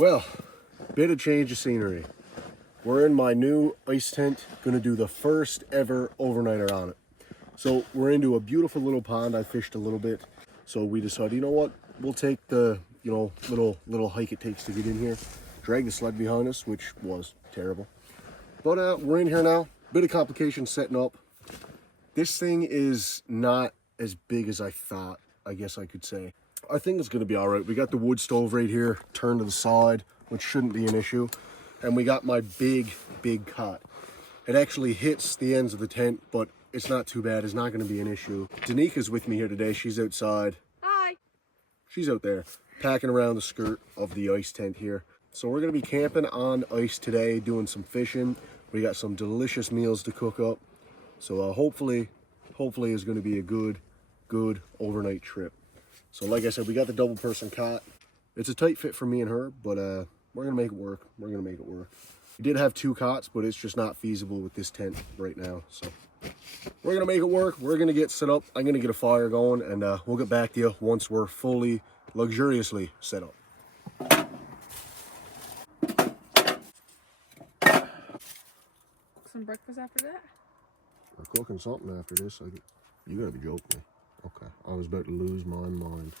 Well, bit of change of scenery. We're in my new ice tent, gonna do the first ever overnighter on it. So we're into a beautiful little pond. I fished a little bit. So we decided, you know what? We'll take the, little hike it takes to get in here. Drag the sled behind us, which was terrible. But we're in here now. Bit of complications setting up. This thing is not as big as I thought, I guess I could say. I think it's gonna be all right. We got the wood stove right here, turned to the side, which shouldn't be an issue. And we got my big cot. It actually hits the ends of the tent, but it's not too bad. It's not gonna be an issue. Danika's with me here today. She's outside. Hi. She's out there packing around the skirt of the ice tent here. So we're gonna be camping on ice today, doing some fishing. We got some delicious meals to cook up. So hopefully it's gonna be a good overnight trip. So like I said, we got the double person cot. It's a tight fit for me and her, but we're gonna make it work. We did have 2 cots, but it's just not feasible with this tent right now. So we're gonna make it work. We're gonna get set up. I'm gonna get a fire going, and we'll get back to you once we're fully, luxuriously set up. Some breakfast after that? We're cooking something after this. You gotta be joking me. Okay, I was about to lose my mind.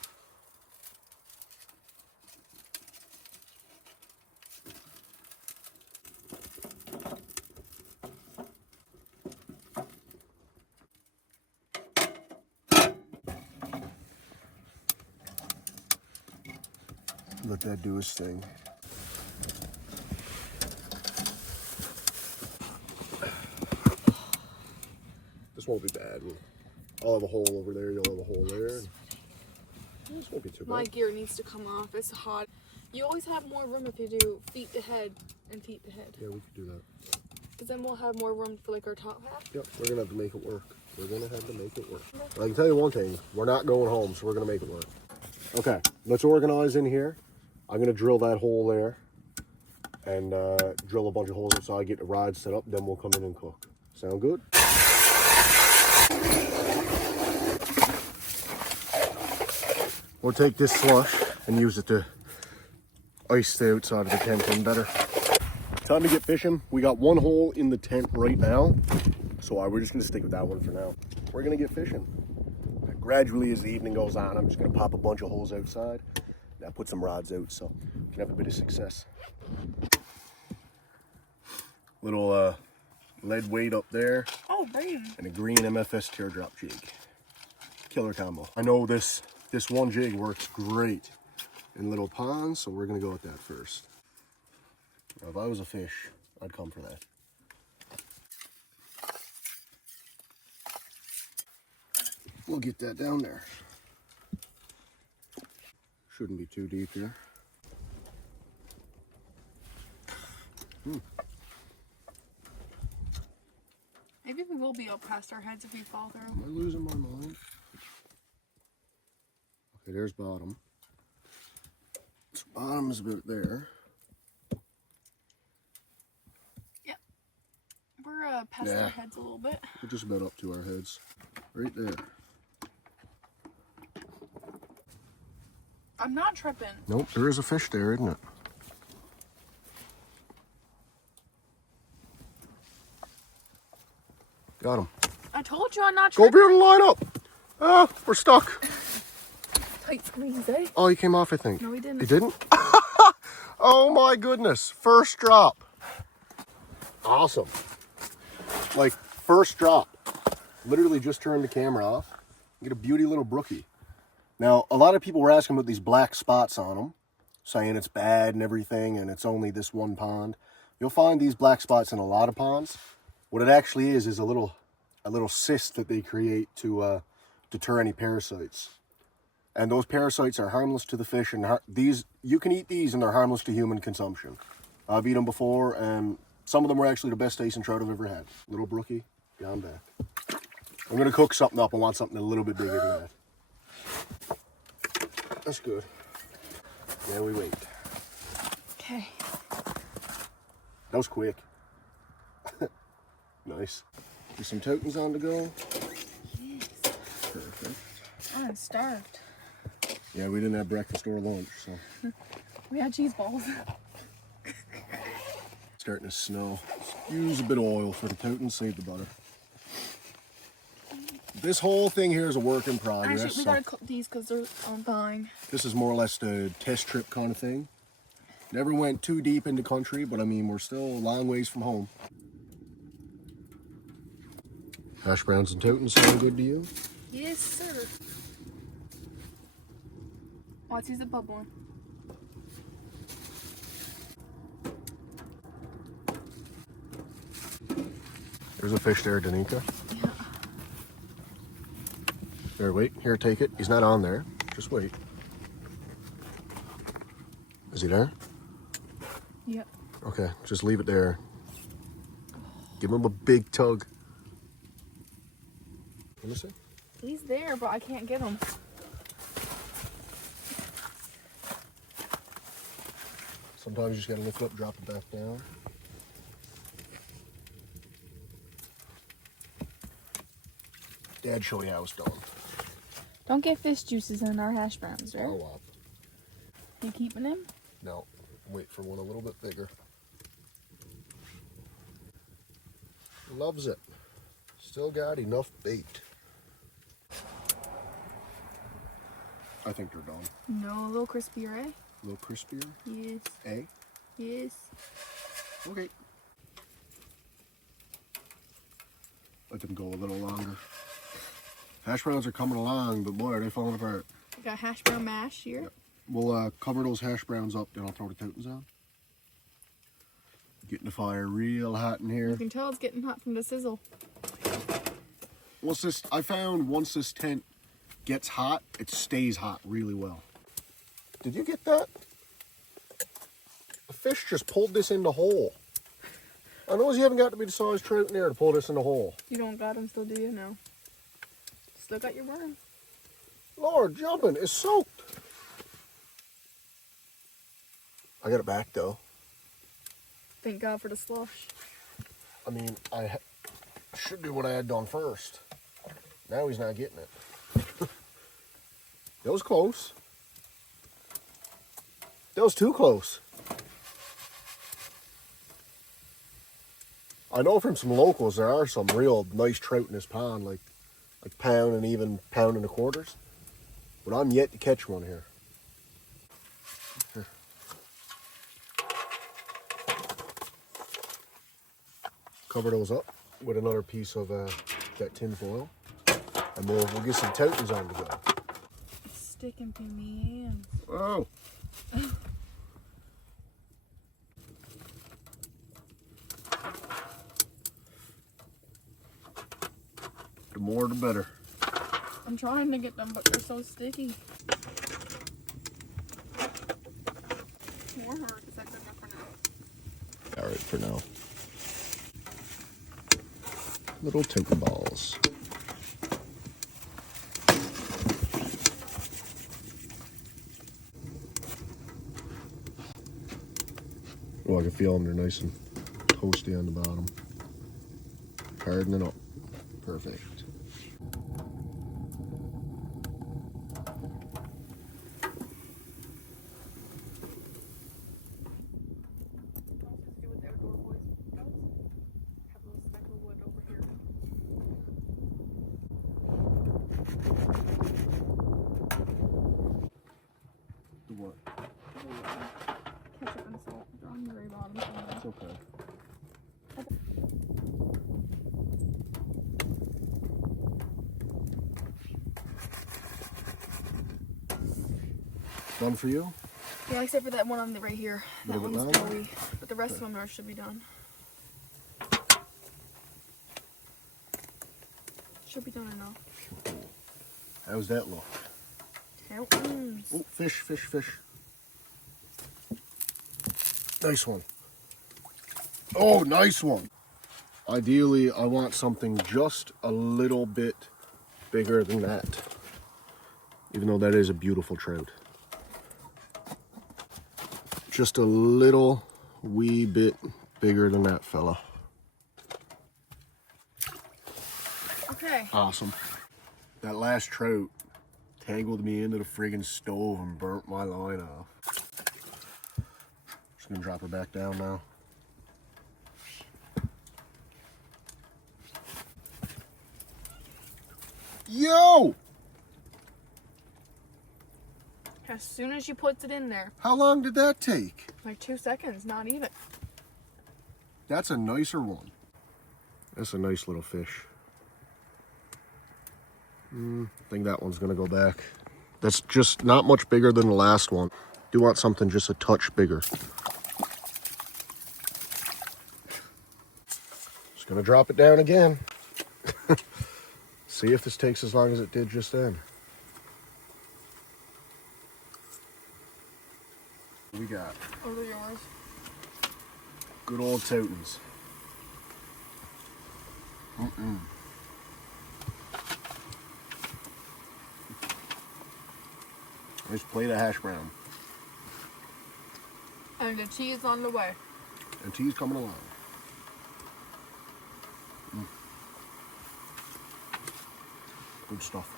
Let that do his thing. This won't be bad. I'll have a hole over there, you'll have a hole there. This won't be too bad. My gear needs to come off. It's hot. You always have more room if you do feet to head and feet to head. Yeah, we could do that. Because then we'll have more room for like our top hat. Yep, we're gonna have to make it work. We're gonna have to make it work. But I can tell you one thing, we're not going home, so we're gonna make it work. Okay, let's organize in here. I'm gonna drill that hole there and drill a bunch of holes inside, get the rod set up, then we'll come in and cook. Sound good? We'll take this slush and use it to ice the outside of the tent in better. Time to get fishing. We got 1 hole in the tent right now, so we're just gonna stick with that one for now. We're gonna get fishing. Gradually, as the evening goes on, I'm just gonna pop a bunch of holes outside. Now put some rods out so we can have a bit of success. Little lead weight up there. Oh, bam. And a green MFS teardrop jig. Killer combo. I know this one jig works great in little ponds, so we're gonna go with that first. Now, if I was a fish, I'd come for that. We'll get that down there. Shouldn't be too deep here. Maybe we will be up past our heads if we fall through. Am I losing my mind? Okay, there's bottom. So bottom is about there. Yep. We're past our heads a little bit. We're just about up to our heads. Right there. I'm not tripping. Nope, there is a fish there, isn't it? Got him. I told you I'm not Go tripping. over here and line up. Ah, we're stuck. Tight squeeze, eh? Oh, he came off, I think. No, he didn't. He didn't? Oh my goodness. First drop. Awesome. Like, first drop. Literally just turned the camera off. Get a beauty little brookie. Now, a lot of people were asking about these black spots on them, saying it's bad and everything, and it's only this one pond. You'll find these black spots in a lot of ponds. What it actually is a little cyst that they create to deter any parasites. And those parasites are harmless to the fish, and you can eat these, and they're harmless to human consumption. I've eaten them before, and some of them were actually the best tasting trout I've ever had. Little brookie, down back. I'm gonna cook something up. I want something a little bit bigger than that. That's good. Yeah, we wait. Okay. That was quick. Nice. Get some tokens on to go. Yes. Perfect. I'm starved. Yeah, we didn't have breakfast or lunch, so. We had cheese balls. Starting to snow. Use a bit of oil for the tote and save the butter. This whole thing here is a work in progress. Actually, we gotta cook these because they're thawing. This is more or less the test trip kind of thing. Never went too deep into country, but I mean, we're still a long ways from home. Hash browns and totin' sound good to you? Yes, sir. Watch, he's a bubbling. There's a fish there, Danica. Yeah. There, wait. Here, take it. He's not on there. Just wait. Is he there? Yep. Okay, just leave it there. Give him a big tug. Let me see. He's there, but I can't get him. Sometimes you just gotta lift it up, drop it back down. Dad, show you how it's done. Don't get fish juices in our hash browns, right? Grow up. You keeping him? No, wait for one a little bit bigger. Loves it. Still got enough bait. I think they're done. No, a little crispier, eh? A little crispier. Yes. Eh? Yes. Okay. Let them go a little longer. Hash browns are coming along, but boy, are they falling apart. We got hash brown mash here. Yep. We'll cover those hash browns up, then I'll throw the totins on. Getting the fire real hot in here. You can tell it's getting hot from the sizzle. I found once this tent gets hot, it stays hot really well. Did you get that? A fish just pulled this in the hole. I know you haven't got to be the size trout in there to pull this in the hole. You don't got them still, do you? No. Still got your worm. Lord, jumping is soaked. I got it back though. Thank God for the slush. I mean, I should do what I had done first. Now he's not getting it. That was close. That was too close. I know from some locals there are some real nice trout in this pond, like pound and even pound and a quarters. But I'm yet to catch one here. Cover those up with another piece of that tin foil. And we'll get some totins on to go. It's sticking to me hands. Oh. The more the better. I'm trying to get them, but they're so sticky. More hurt. Is that good enough for now? All right, for now. Little token balls. Oh, I can feel them. They're nice and toasty on the bottom. Hardening up. Perfect. The what? Ketchup and salt. They're on the very bottom. It's okay. Done for you? Yeah, except for that one on the right here. That Little bit one's longer? doughy. But the rest of them should be done. Should be done enough. How's that look? Totins. Oh, fish, fish, fish. Nice one. Oh, nice one. Ideally, I want something just a little bit bigger than that. Even though that is a beautiful trout. Just a little wee bit bigger than that fella. Okay. Awesome. That last trout tangled me into the friggin' stove and burnt my line off. gonna drop her back down now. Yo! As soon as she puts it in there. How long did that take? Like 2 seconds, not even. That's a nicer one. That's a nice little fish. I think that one's gonna go back. That's just not much bigger than the last one. Do want something just a touch bigger. Just gonna drop it down again. See if this takes as long as it did just then. What we got? Those are yours. Good old Toutons. Nice plate of hash brown. And the cheese on the way. And tea's coming along. Good stuff.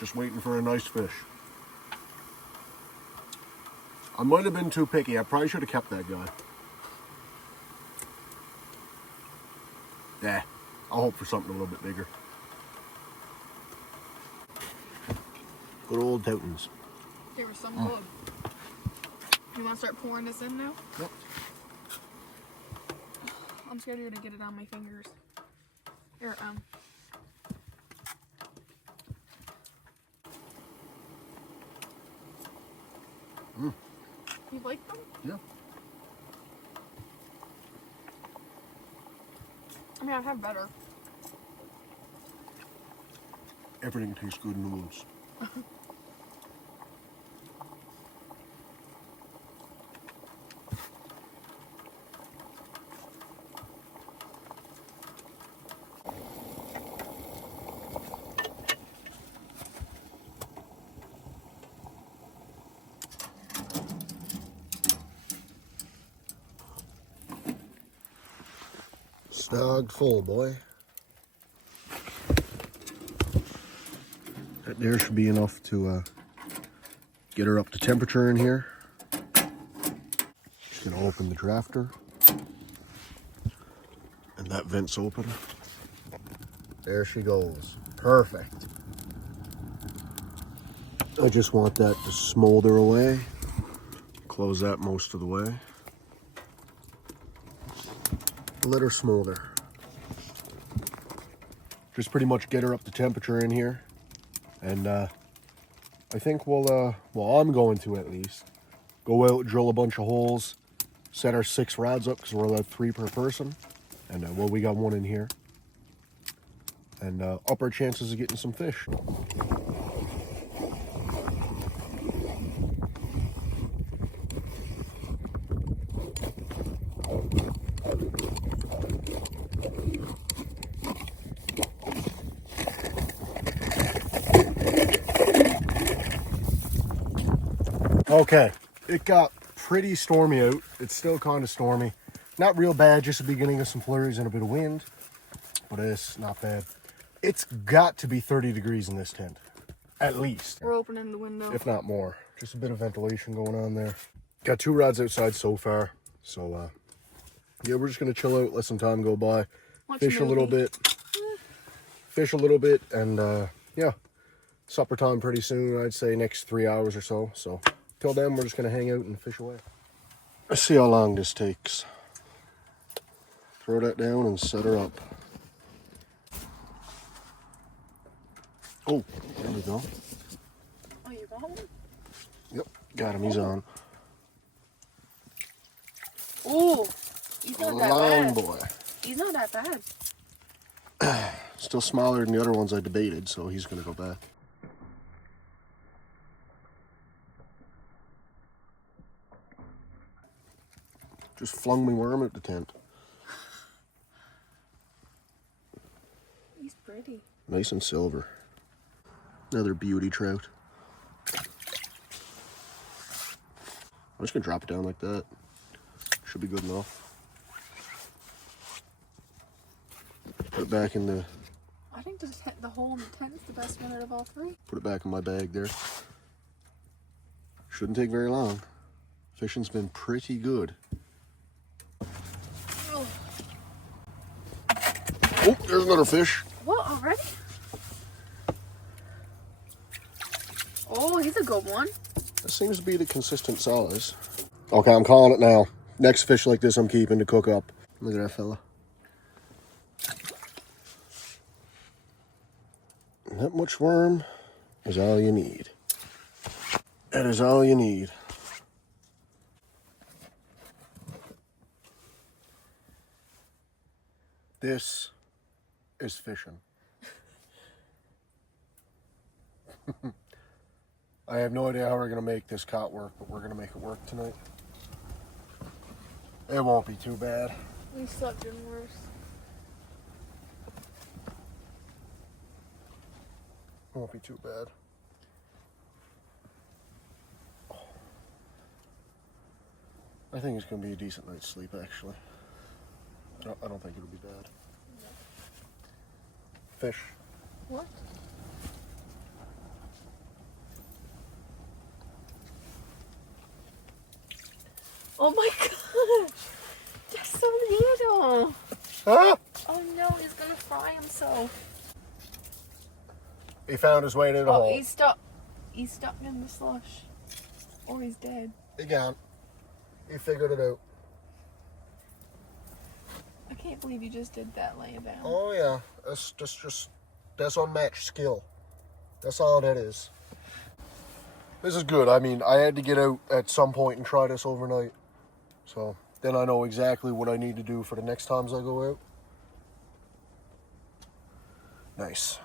Just waiting for a nice fish. I might have been too picky. I probably should have kept that guy. Yeah, I'll hope for something a little bit bigger. Good old Toutons. They were some good. You want to start pouring this in now? Yep. I'm scared you're going to get it on my fingers. Here, You like them? Yeah. I mean, I've had better. Everything tastes good in the woods. Stogged full, boy. That there should be enough to get her up to temperature in here. Just gonna open the drafter. And that vent's open. There she goes. Perfect. I just want that to smolder away. Close that most of the way. Let her smolder. Just pretty much get her up to temperature in here. And I think well, I'm going to at least go out, drill a bunch of holes, set our 6 rods up because we're allowed 3 per person. And well, we got 1 in here. And up our chances of getting some fish. Okay, it got pretty stormy out. It's still kind of stormy. Not real bad, just the beginning of some flurries and a bit of wind. But it's not bad. It's got to be 30 degrees in this tent. At least. We're opening the window. If not more. Just a bit of ventilation going on there. Got 2 rods outside so far. So, yeah, we're just going to chill out, let some time go by. Fish a little bit. Fish a little bit. And, yeah. Supper time pretty soon. I'd say next 3 hours or so. So, till then, we're just going to hang out and fish away. Let's see how long this takes. Throw that down and set her up. Oh, there we go. Oh, you got one? Yep, got him. He's on. Oh, he's not that Long bad. boy. He's not that bad. Still smaller than the other ones I debated, so he's going to go back. Just flung my worm out the tent. He's pretty. Nice and silver. Another beauty trout. I'm just going to drop it down like that. Should be good enough. Put it back in the... I think the hole in the tent is the best one out of all 3. Put it back in my bag there. Shouldn't take very long. Fishing's been pretty good. Oh, Oh, there's another fish. what, already? Oh, he's a good one. That seems to be the consistent size. Okay, I'm calling it now. Next fish like this I'm keeping to cook up. Look at that fella. That much worm is all you need. That is all you need. This is fishing. I have no idea how we're going to make this caught work, but we're going to make it work tonight. It won't be too bad. We slept in worse. It won't be too bad. I think it's going to be a decent night's sleep, actually. I don't think it'll be bad. Fish. What? Oh my gosh! They're so little! Ah! Oh no, he's gonna fry himself. He found his way to the Oh, hole. he's stuck. He's stuck in the slush. Or he's dead. He gone. He figured it out. I can't believe you just did that laying down. Oh yeah, that's unmatched skill. That's all that is. This is good. I mean, I had to get out at some point and try this overnight. So then I know exactly what I need to do for the next times I go out. Nice.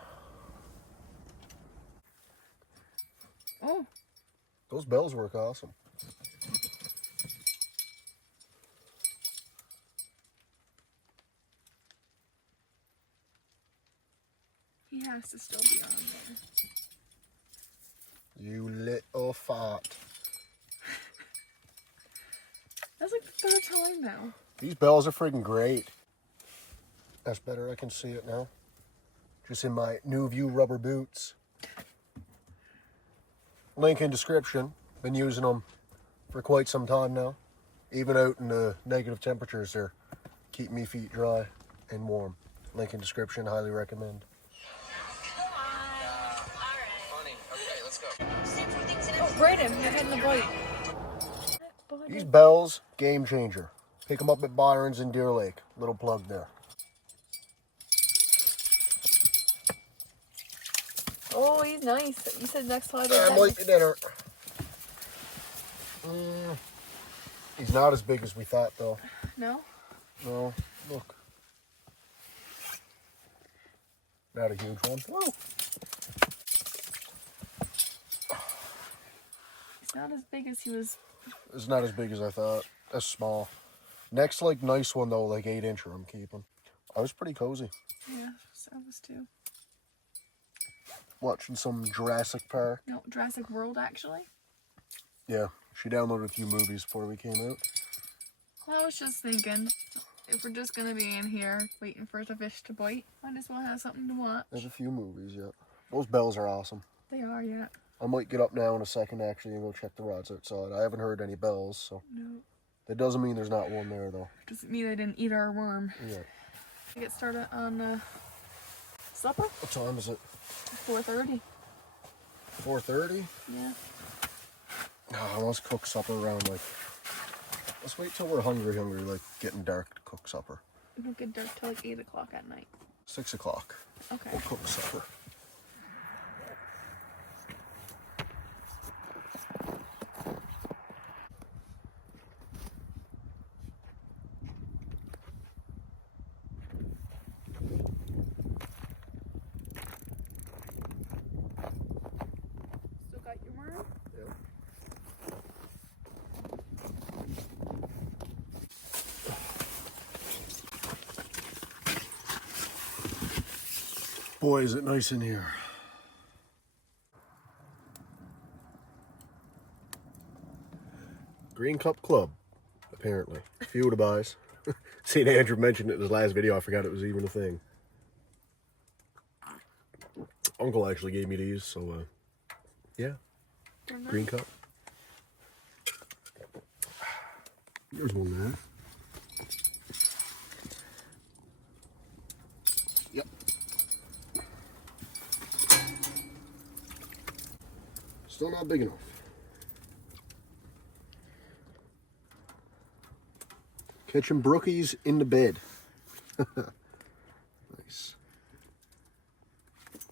Oh, Those bells work awesome. he has to still be on there. You little fart. That's like the third time now. These bells are freaking great. That's better. I can see it now. Just in my New View rubber boots. Link in description. Been using them for quite some time now. Even out in the negative temperatures, they're keeping me feet dry and warm. Link in description. Highly recommend. Oh, Brayden, you're hitting the bite. These bells, game changer. Pick them up at Byron's in Deer Lake. Little plug there. Oh, he's nice. You said next time. I might be dinner. He's not as big as we thought, though. No? No, look. Not a huge one. Woo. He's not as big as he was. It's not as big as I thought. That's small. Next, like, nice one, though, like 8-incher I'm keeping. I was pretty cozy. Yeah, so I was too. Watching some Jurassic Park. No, Jurassic World, actually. Yeah, she downloaded a few movies before we came out. Well, I was just thinking, if we're just gonna be in here waiting for the fish to bite, might as well have something to watch. There's a few movies, yeah. Those bells are awesome. They are, yeah. I might get up now in a second, actually, and go check the rods outside. I haven't heard any bells, so... No. That doesn't mean there's not one there, though. Doesn't mean they didn't eat our worm. Yeah. We get started on supper? What time is it? 4:30. 4:30? Yeah. Oh, let's cook supper around, like... Let's wait till we're hungry, like, getting dark to cook supper. We don't get dark till like 8 o'clock at night. 6 o'clock. Okay. We'll cook supper. Still got your worm? Yep. Boy, is it nice in here. Green Cup Club, apparently. A few of the buys. Seen Andrew mentioned it in his last video. I forgot it was even a thing. Uncle actually gave me these, so yeah. Green Cup. There's one there. Yep. Still not big enough. Catching brookies in the bed. Nice.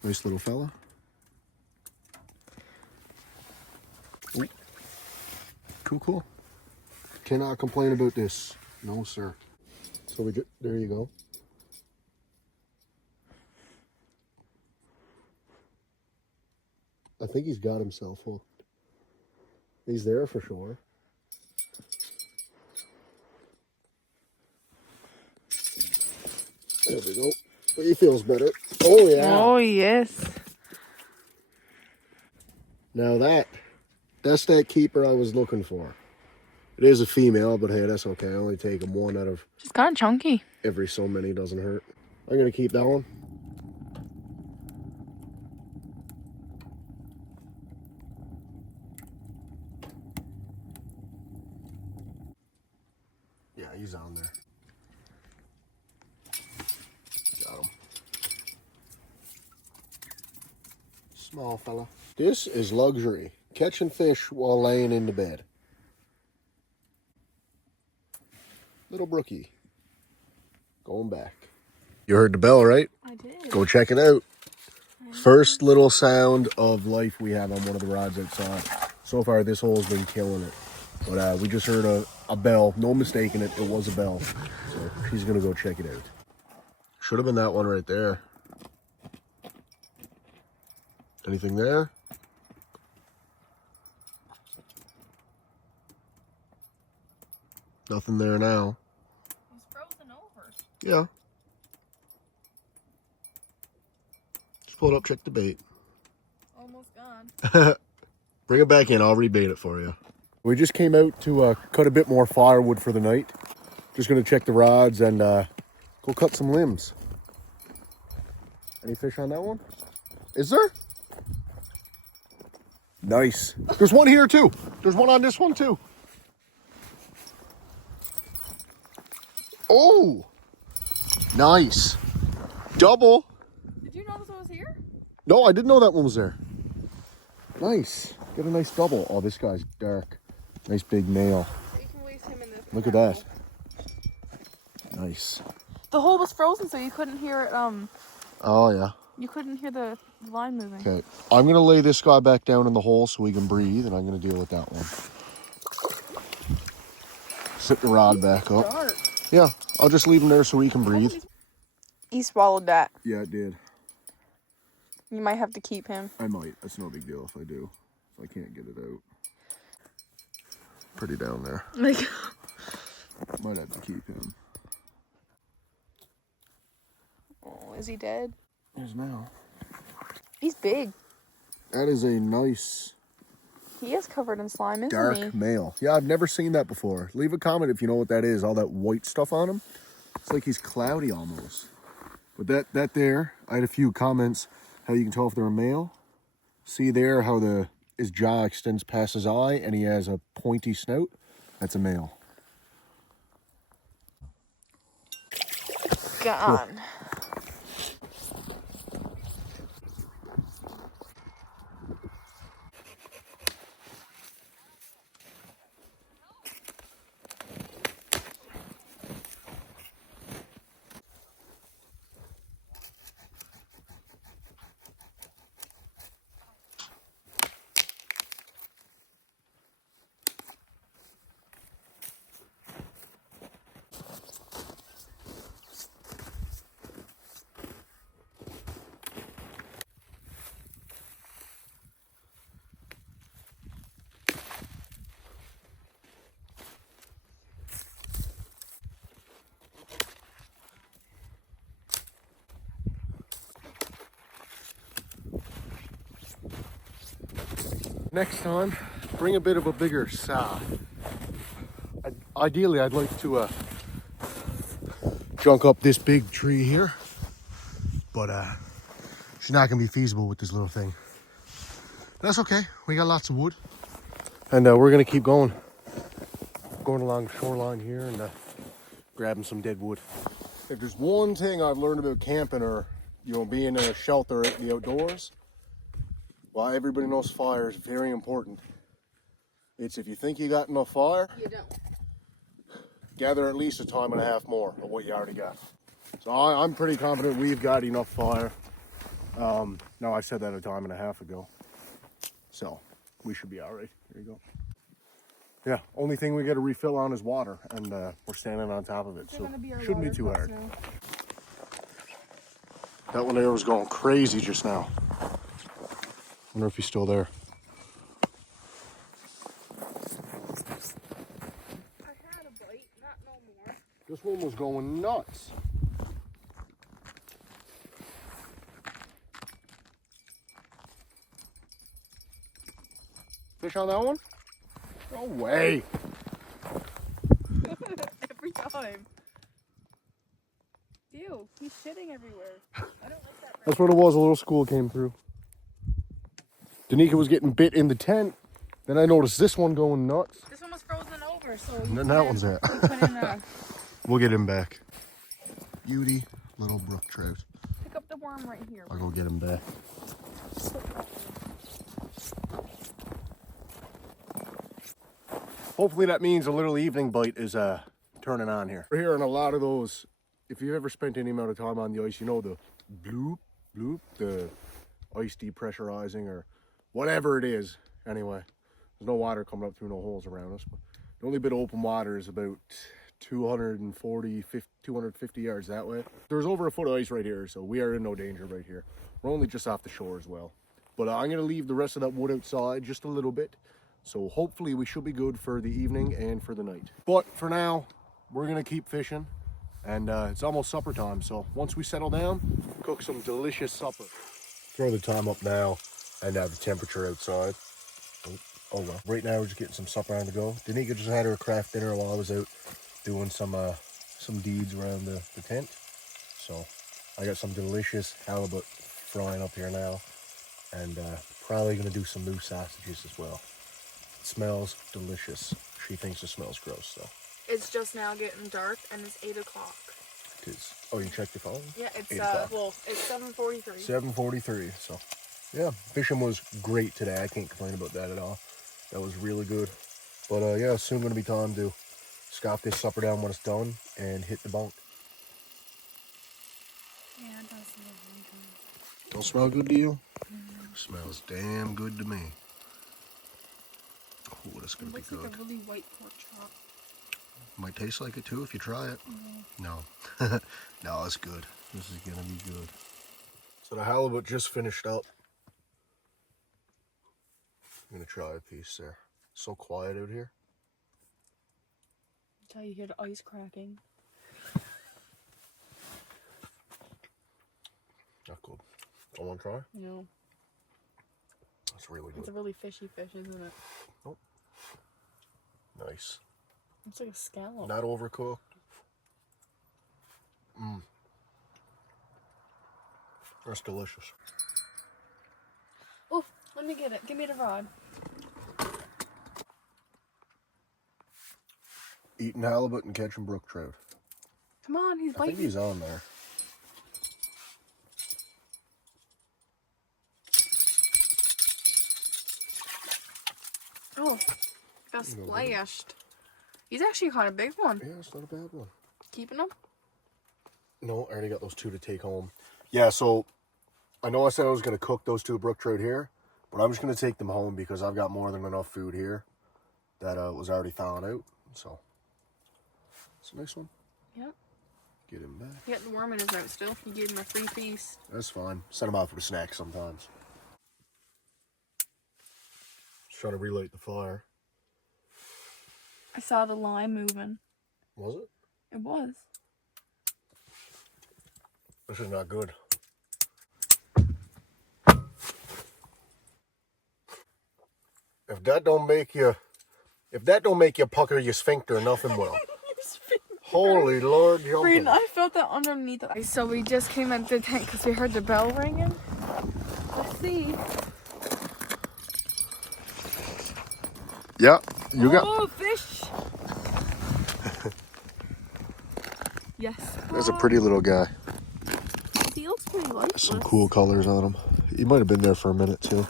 Nice little fella. Ooh. Cool, cool. Cannot complain about this. No, sir. So there you go. I think he's got himself hooked. He's there for sure. There we go. He feels better. Oh, yeah. Oh, yes. Now that's that keeper I was looking for. It is a female, but hey, that's okay. I only take them one out of... She's kind of chunky. Every so many doesn't hurt. I'm going to keep that one. Yeah, he's on there. Got him. Small fella. This is luxury. Catching fish while laying in the bed. Little brookie. Going back. You heard the bell, right? I did. Go check it out. First little sound of life we have on one of the rods outside. So far, this hole's been killing it. But we just heard a bell. No mistaking it. It was a bell. So she's going to go check it out. Should have been that one right there. Anything there? Nothing there now. He's frozen over. Yeah. Just pull it up, check the bait. Almost gone. Bring it back in, I'll rebait it for you. We just came out to cut a bit more firewood for the night. Just gonna check the rods and go cut some limbs. Any fish on that one? Is there? Nice. There's one here too. There's one on this one too. Oh, nice. Double. Did you know this one was here? No, I didn't know that one was there. Nice. Get a nice double. Oh, this guy's dark. Nice big male. You can waste him in this. Look at that. Nice. The hole was frozen, so you couldn't hear it. Oh, yeah. You couldn't hear the line moving. Okay. I'm going to lay this guy back down in the hole so he can breathe, and I'm going to deal with that one. Sit the rod back up. Dark. Yeah, I'll just leave him there so he can breathe. He swallowed that. Yeah, it did. You might have to keep him. I might. That's no big deal if I do. If I can't get it out. Pretty down there. Like, Might have to keep him. oh, is he dead? There's now. He's big. That is a nice He is covered in slime, isn't dark he? male. Yeah, I've never seen that before. Leave a comment if you know what that is. All that white stuff on him. It's like he's cloudy almost. But that there, I had a few comments how you can tell if they're a male. See there how his jaw extends past his eye and he has a pointy snout? That's a male. Gone. Next time, bring a bit of a bigger saw. Ideally, I'd like to junk up this big tree here, but it's not gonna be feasible with this little thing. That's okay. We got lots of wood, and we're gonna keep going. going along the shoreline here and grabbing some dead wood. If there's one thing I've learned about camping or, you know, being in a shelter out in the outdoors, why everybody knows fire is very important. It's if you think you got enough fire, You don't. gather at least a time and a half more of what you already got. So I'm pretty confident we've got enough fire. No, I said that a time and a half ago. So we should be all right. Here you go. Yeah, only thing we got to refill on is water, and we're standing on top of it, so shouldn't be too hard. Now. That one there was going crazy just now. Wonder if he's still there. I had a bite, not no more. This one was going nuts. Fish on that one? No way. Every time. Ew, he's shitting everywhere. I don't like that. That's what it was, a little school came through. Danica was getting bit in the tent. Then I noticed this one going nuts. This one was frozen over, so. And then that one's there. We'll get him back. Beauty, little brook trout. Pick up the worm right here. I'll go get him back. Hopefully that means a little evening bite is turning on here. We're hearing a lot of those. If you've ever spent any amount of time on the ice, you know the bloop, bloop, the ice depressurizing or whatever it is. Anyway, there's no water coming up through no holes around us. But the only bit of open water is about 250 yards that way. There's over a foot of ice right here, so we are in no danger right here. We're only just off the shore as well. But I'm going to leave the rest of that wood outside just a little bit. So hopefully we should be good for the evening and for the night. But for now, we're going to keep fishing. And it's almost supper time, so once we settle down, cook some delicious supper. Throw the time up now and the temperature outside. Oh well. Right now we're just getting some supper on the go. Danica just had her craft dinner while I was out doing some deeds around the tent. So I got some delicious halibut frying up here now, and probably gonna do some moose sausages as well. It smells delicious. She thinks it smells gross though. It's just now getting dark, and it's 8 o'clock. It is. Oh, you checked your phone? Yeah, it's 8 o'clock. well, it's 7:43. 7:43. So, yeah, fishing was great today. I can't complain about that at all. That was really good. But yeah, soon gonna be time to scarf this supper down when it's done and hit the bunk. Yeah, it does smell really good. Don't smell good to you? Smells damn good to me. Oh, that's gonna be Looks good. like a really white pork chop. Might taste like it too if you try it. No. No, it's good. This is gonna be good. So the halibut just finished up. I'm gonna try a piece there. So quiet out here. That's how you hear the ice cracking. Not good. I wanna try? No. That's really good. It's a really fishy fish, isn't it? Nope. Nice. It's like a scallop. Not overcooked. That's delicious. Oh, let me get it. Give me the rod. Eating halibut and catching brook trout. Come on, he's I biting. think he's on there. Oh, got splashed. He's actually caught a big one. Yeah, it's not a bad one. Keeping him? No, I already got those two to take home. Yeah, so I know I said I was going to cook those two brook trout here, but I'm just going to take them home because I've got more than enough food here that was already thawing out. So it's a nice one. Yep. Get him back. He got the worm in his mouth still. You gave him a free piece. That's fine. Set him out for a snack sometimes. Just trying to relight the fire. I saw the lime moving. Was it? It was. This is not good. If that don't make you pucker your sphincter, nothing will. Holy Lord, Brayden, I felt that underneath it. So we just came into the tent because we heard the bell ringing. Let's see. Yeah, you got. Oh, fish! Yes. That's a pretty little guy. He looks pretty lifeless. Some cool colors on him. He might have been there for a minute too.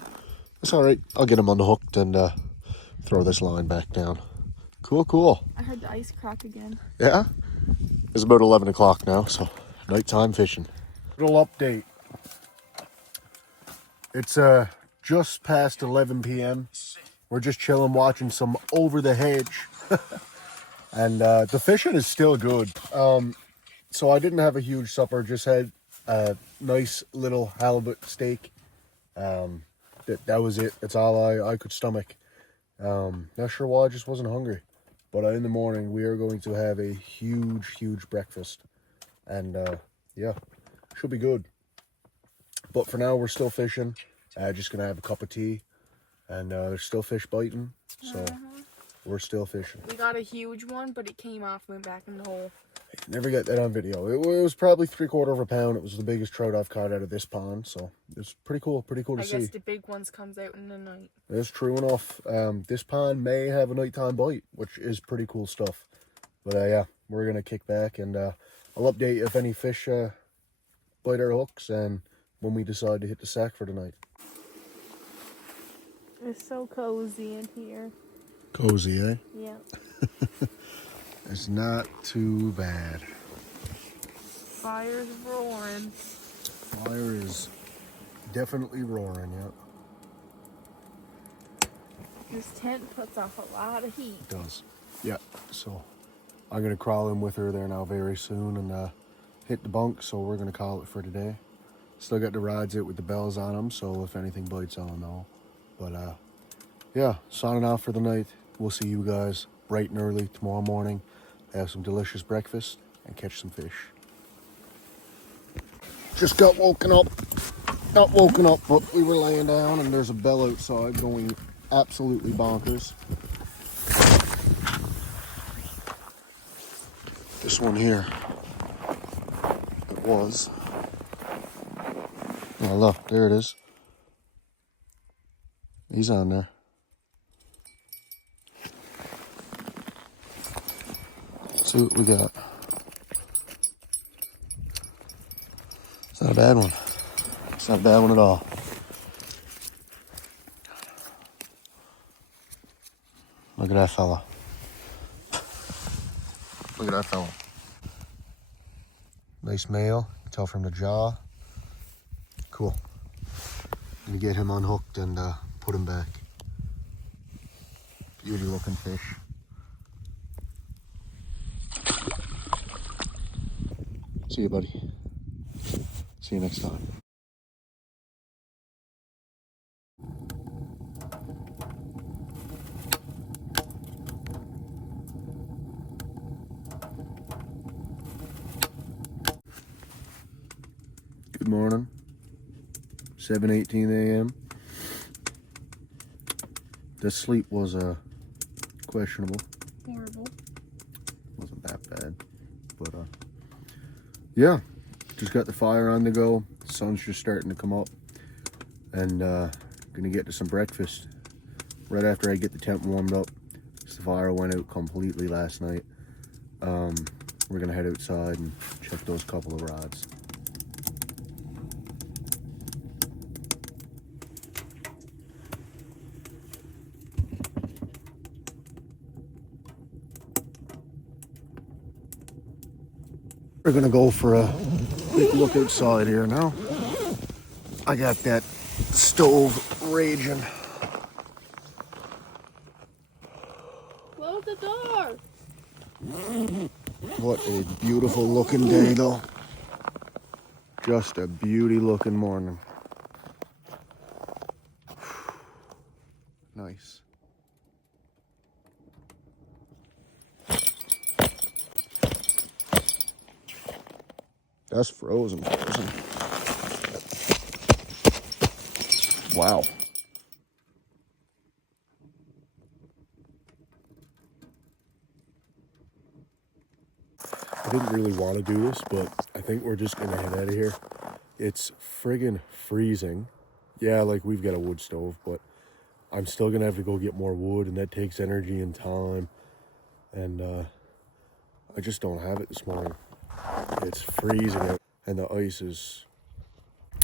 It's all right. I'll get him on the hook and throw this line back down. Cool, cool. I heard the ice crack again. Yeah? It's about 11 o'clock now, so nighttime fishing. Little update. It's just past 11 p.m. We're just chilling, watching some Over the Hedge. And the fishing is still good. So I didn't have a huge supper, just had a nice little halibut steak. That was it. That's all I could stomach. Not sure why, I just wasn't hungry. But in the morning, we are going to have a huge breakfast. And yeah, should be good. But for now, we're still fishing. Just going to have a cup of tea. And there's still fish biting. So we're still fishing. We got a huge one, but it came off and went back in the hole. Never got that on video. It was probably 3/4 of a pound. It was the biggest trout I've caught out of this pond. So it's pretty cool to see. I guess the big ones comes out in the night. That's true enough. This pond may have a nighttime bite, which is pretty cool stuff. But yeah, we're going to kick back and I'll update you if any fish bite our hooks and when we decide to hit the sack for the night. It's so cozy in here. Cozy, eh? Yeah. It's not too bad. Fire's roaring. Fire is definitely roaring, yeah. This tent puts off a lot of heat. It does. Yeah, so I'm going to crawl in with her there now very soon and hit the bunk, so we're going to call it for today. Still got the rods out with the bells on them, so if anything bites, I'll know. But yeah, signing off for the night. We'll see you guys bright and early tomorrow morning. Have some delicious breakfast and catch some fish. Just got woken up. Not woken up, but we were laying down and there's a bell outside going absolutely bonkers. This one here, it was. Oh look, there it is. He's on there. See what we got. It's not a bad one. It's not a bad one at all. Look at that fella. Look at that fella. Nice male. You can tell from the jaw. Cool. Gonna get him unhooked and put him back. Beauty looking fish. See you, buddy. See you next time. Good morning. 7:18 a.m. The sleep was questionable. Horrible. Wasn't that bad, but yeah, just got the fire on the go. The sun's just starting to come up, and gonna get to some breakfast right after I get the tent warmed up. The fire went out completely last night. We're gonna head outside and check those couple of rods. We're gonna go for a quick look outside here now. I got that stove raging. Close the door. What a beautiful looking day though. Just a beauty looking morning. Nice. That's frozen. Wow. I didn't really want to do this, but I think we're just gonna head out of here. It's friggin' freezing. Yeah, like we've got a wood stove, but I'm still gonna have to go get more wood, and that takes energy and time. And I just don't have it this morning. It's freezing out, and the ice is,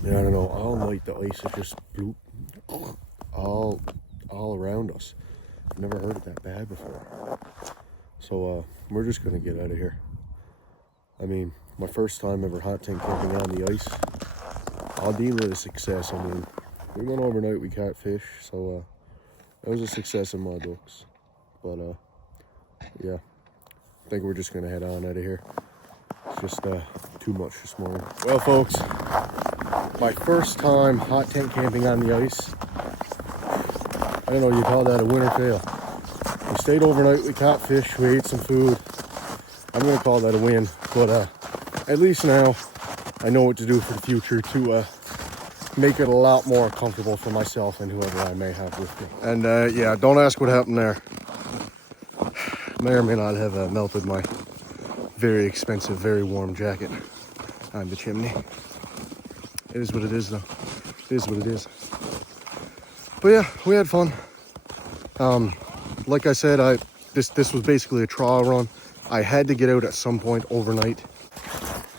I don't know, all night the ice is just bloop, all around us. I've never heard it that bad before. So we're just gonna get out of here. I mean, my first time ever hot tent camping on the ice. I'll deem it a success. I mean, we went overnight, we caught fish, so that was a success in my books. But yeah, I think we're just gonna head on out of here. It's just too much this morning. Well, folks, my first time hot tent camping on the ice. I don't know, you call that a win or fail. We stayed overnight, we caught fish, we ate some food. I'm gonna call that a win, but at least now I know what to do for the future to make it a lot more comfortable for myself and whoever I may have with me. And yeah, don't ask what happened there. May or may not have melted my very expensive, very warm jacket on the chimney. It is what it is, though. It is what it is. But yeah, we had fun. Like I said, this was basically a trial run. I had to get out at some point overnight.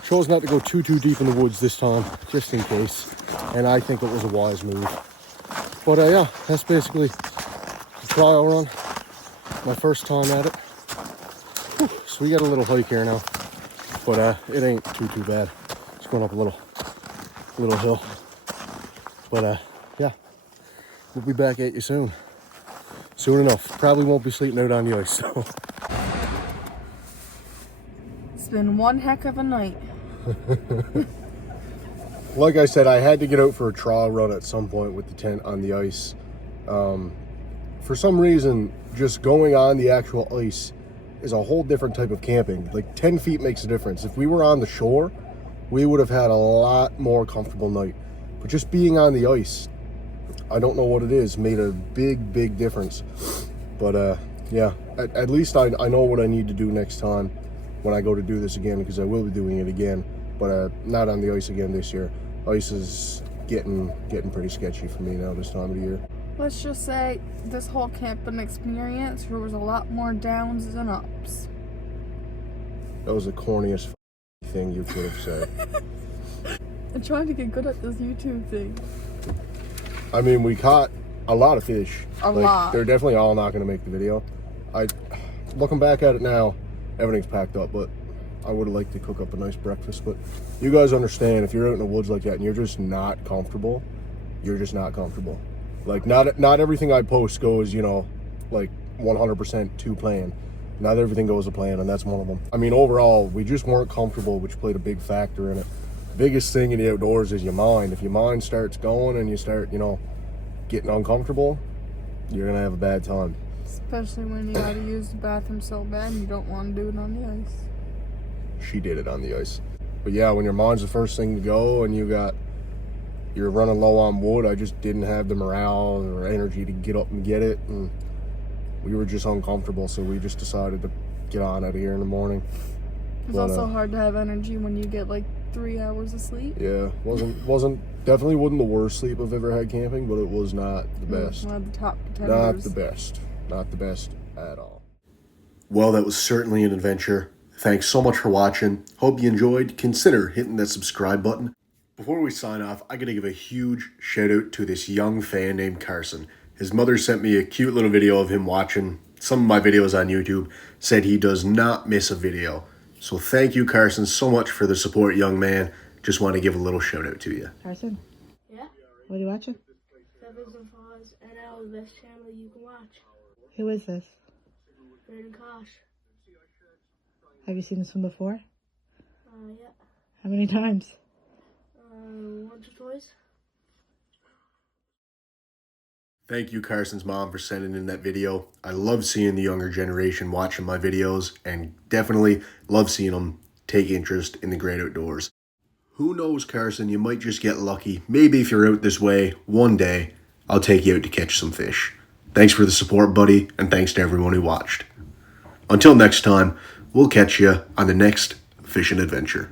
Chose not to go too deep in the woods this time, just in case. And I think it was a wise move. But yeah, that's basically the trial run. My first time at it. Whew, so we got a little hike here now, but it ain't too bad. It's going up a little hill. But yeah, we'll be back at you soon enough. Probably won't be sleeping out on the ice. So. It's been one heck of a night. Like I said, I had to get out for a trial run at some point with the tent on the ice. For some reason, just going on the actual ice is a whole different type of camping. Like 10 feet makes a difference. If we were on the shore, we would have had a lot more comfortable night. But just being on the ice, I don't know what it is, made a big difference. But yeah, at least I know what I need to do next time when I go to do this again, because I will be doing it again, but not on the ice again this year. Ice is getting pretty sketchy for me now this time of the year. Let's just say this whole camping experience, there was a lot more downs than ups. That was the corniest thing you could have said. I'm trying to get good at this YouTube thing. I mean, we caught a lot of fish. A lot. They're definitely all not going to make the video. Looking back at it now, everything's packed up, but I would have liked to cook up a nice breakfast. But you guys understand, if you're out in the woods like that and you're just not comfortable, you're just not comfortable. Like, not everything I post goes, you know, like 100% to plan. Not everything goes to plan, and that's one of them. I mean, overall, we just weren't comfortable, which played a big factor in it. Biggest thing in the outdoors is your mind. If your mind starts going and you start, you know, getting uncomfortable, you're gonna have a bad time. Especially when you gotta use the bathroom so bad and you don't want to do it on the ice. She did it on the ice. But yeah, when your mind's the first thing to go and you're running low on wood, I just didn't have the morale or energy to get up and get it, and we were just uncomfortable, so we just decided to get on out of here in the morning. It's also hard to have energy when you get like 3 hours of sleep. Yeah, definitely wasn't the worst sleep I've ever had camping, but it was not the best. One of the top contenders. Not the best at all. Well, that was certainly an adventure. Thanks so much for watching. Hope you enjoyed. Consider hitting that subscribe button. Before we sign off, I gotta give a huge shout out to this young fan named Carson. His mother sent me a cute little video of him watching some of my videos on YouTube. Said he does not miss a video. So thank you, Carson, so much for the support, young man. Just want to give a little shout out to you. Carson? Yeah? What are you watching? Feathers and Paws, and now the best channel you can watch. Who is this? Brandon Kosh. Have you seen this one before? Yeah. How many times? Once or twice. Thank you, Carson's mom, for sending in that video. I love seeing the younger generation watching my videos, and definitely love seeing them take interest in the great outdoors. Who knows, Carson, you might just get lucky. Maybe if you're out this way, one day, I'll take you out to catch some fish. Thanks for the support, buddy, and thanks to everyone who watched. Until next time, we'll catch you on the next fishing adventure.